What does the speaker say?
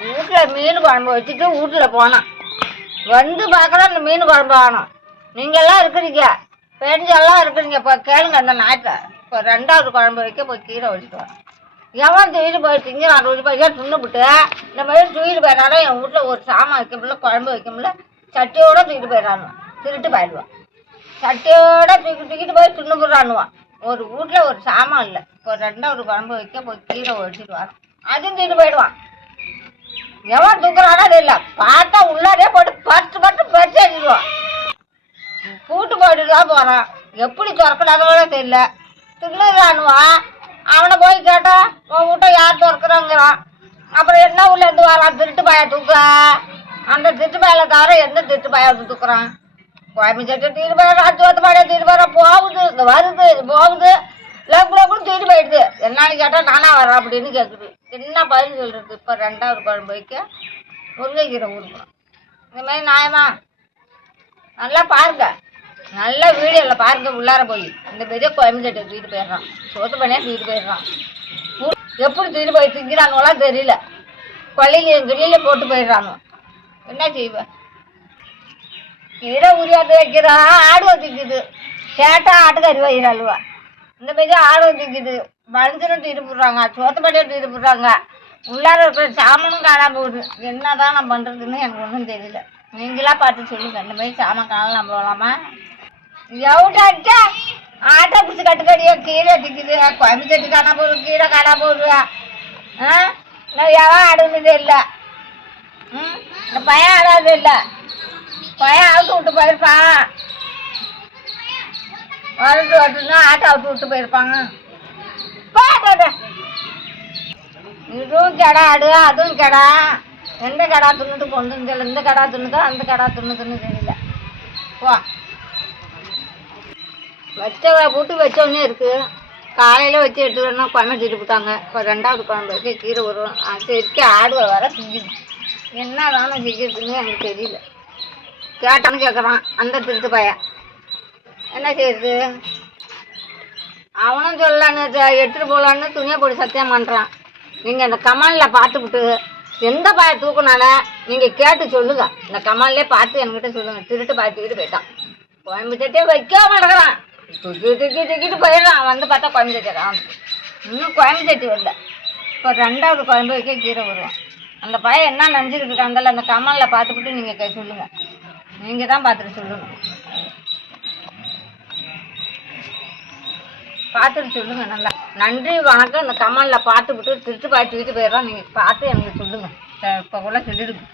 வீட்டில் மீன் குழம்பு வச்சுட்டு வீட்டில் போனான். வந்து பார்க்குறேன் அந்த மீன் குழம்பு ஆகணும் நீங்கள்லாம் இருக்கிறீங்க. பெஞ்செல்லாம் இருக்கிறீங்க. இப்போ கேளுங்க அந்த நாட்டை இப்போ ரெண்டாவது குழம்பு வைக்க போய் கீரை வச்சுட்டு வரேன் எவன் தூக்கிட்டு போய் திங்கிறான் அறுபது பைசா துண்ணுபிட்டு இந்த மாதிரி தூக்கிட்டு போயிடாரோ என் வீட்டில் ஒரு சாமான் வைக்க முடியல குழம்பு வைக்க முடியல. சட்டியோட தூக்கிட்டு போயிடானுவான் திருட்டு போயிடுவான் சட்டியோட தூக்கி தூக்கிட்டு போய் துண்ணு ஒரு வீட்டில் ஒரு சாமான் இல்லை. இப்போ ரெண்டாவது குழம்பு வைக்க போய் கீரை வச்சுட்டு வரோம் அதுவும் தூக்கிட்டு போயிடுவான் எவன் தூக்குறானோ தெரியல. பார்த்தா உள்ளாரே போட்டு பட்டு பட்டு பறிச்சு அடிடுவான் கூட்டு போயிட்டு தான் போகிறான் எப்படி திறக்கிறாங்களோ தெரியல. தின்னுறானுவான் அவனை போய் கேட்டா உன் வீட்டை யார் திறக்கிறாங்கிறான் அப்புறம் என்ன உள்ள இருந்து வரான்? திருட்டு பாய தூக்க அந்த திருட்டு பாயில தவிர எந்த திருட்டு பாய தூக்குறான்? கோயம்புத்தூர் தீட்டு போயிடுற அச்சுவத்து பாடிய தீடு போயிடும் போகுது இந்த வருது போகுது. லக்கு லக்குன்னு தீடு போயிடுது. என்னன்னு கேட்டால் நானா வரேன் அப்படின்னு கேட்குது என்ன பதில் சொல்கிறது இப்போ ரெண்டாவது குழம்பு வைக்க முருங்கைக்கீரை கொடுக்கணும் இந்த மாதிரி நியாயமா? நல்லா பாருங்க. நல்ல வீடியோவில் பாருங்க உள்ளார போய். இந்த பெரிய கோயம்புத்தூர் தூக்கிட்டு போயிடுறான். சோத்து பண்ணியாக தூக்கிட்டு போயிடுறான். எப்படி தூக்கிட்டு போய் திங்கிறானுங்களா தெரியல. கொள்ளையிலையும் வெளியில் போட்டு போயிடுறானு என்ன செய்வேன் கீரை உரியாது வைக்கிறான் ஆடு வச்சுக்குது கேட்டால் ஆட்டுக்கறி வயிறாளுவா இந்த மாதிரி ஆடு வச்சுக்குது மனுஷனும் தூக்கிட்டு போடுறாங்க சோத்து பண்ணியை போடுறாங்க. உள்ளார இருக்கிற சாமனும் காணாம போகுது. என்னதான் நான் பண்ணுறதுன்னு எனக்கு ஒன்றும் தெரியல. நீங்களா பார்த்து சொல்லுங்க இந்த மாதிரி சாமான் காணலாம் நம்பலாமா எவ்வளோ ஆட்டை பிடிச்சி கட்டுக்கடியே கீழே திக்குது குழம்பு செட்டு காணா போகுது கீழே காணா போகுது. ஆ? நான் எவன் ஆடுனது இல்லை. ம்? இந்த பையன் ஆடாது இல்லை. பையன் அவுத்து விட்டு போயிருப்பான். வரட்டு வரட்டுன்னா ஆட்டை அவுத்து விட்டு போயிருப்பாங்க. இதுவும் கெடா ஆடு அதுவும் கெடா. எந்த கடா துண்ணுட்டு கொண்டு தெரியல. இந்த கடா துண்ணுதோ அந்த கடா துண்ணுதுன்னு தெரியல. போ. வச்ச கூட்டு வச்சோடனே இருக்கு. காலையில் வச்சு எடுத்துக்கணும்னா குழம்பு தீட்டு போட்டாங்க. இப்போ ரெண்டாவது குழம்பு வச்சு கீரை வரும் சரிக்கு ஆடுவ வர செஞ்சுது என்ன தானே செஞ்சுருக்குன்னு எனக்கு தெரியல. கேட்டான்னு கேட்குறான் அந்த திருத்து பையன். என்ன செய்யுது? அவனும் சொல்லலான்னு எடுத்துகிட்டு போகலான்னு துணியை போட்டு சத்தியம் பண்ணுறான் நீங்கள் அந்த கமலில் பார்த்துக்கிட்டு எந்த பாய தூக்குனால நீங்கள் கேட்டு சொல்லுங்க. இந்த கமல்லே பார்த்து என்கிட்ட சொல்லுங்க. திருட்டு பாய தூக்கிட்டு போயிட்டான். கோயம்புத்தட்டே வைக்க மாட்டேங்கிறான். தூக்கி தூக்கி தூக்கிட்டு போயிடுறான். வந்து பார்த்தா கோயம்புத்தட்டான் இன்னும் கோயம்புத்தட்டி வரல இப்போ ரெண்டாவது குழம்பு வைக்க கீரை வருவான். அந்த பையன் என்ன நினச்சிக்கிட்டு இருக்காங்கல்ல அந்த கமலில் பார்த்துக்கிட்டு நீங்கள் சொல்லுங்கள் நீங்கள் தான் பார்த்துட்டு சொல்லுங்கள் பார்த்துட்டு சொல்லுங்க நல்லா. நன்றி வணக்கம். இந்த கமலில் விட்டு திருட்டு பார்த்து தூக்கிட்டு போயிடுறோம். நீங்கள் பார்த்து எனக்கு சொல்லுங்கள் இப்போ கூட சொல்லிடுங்க.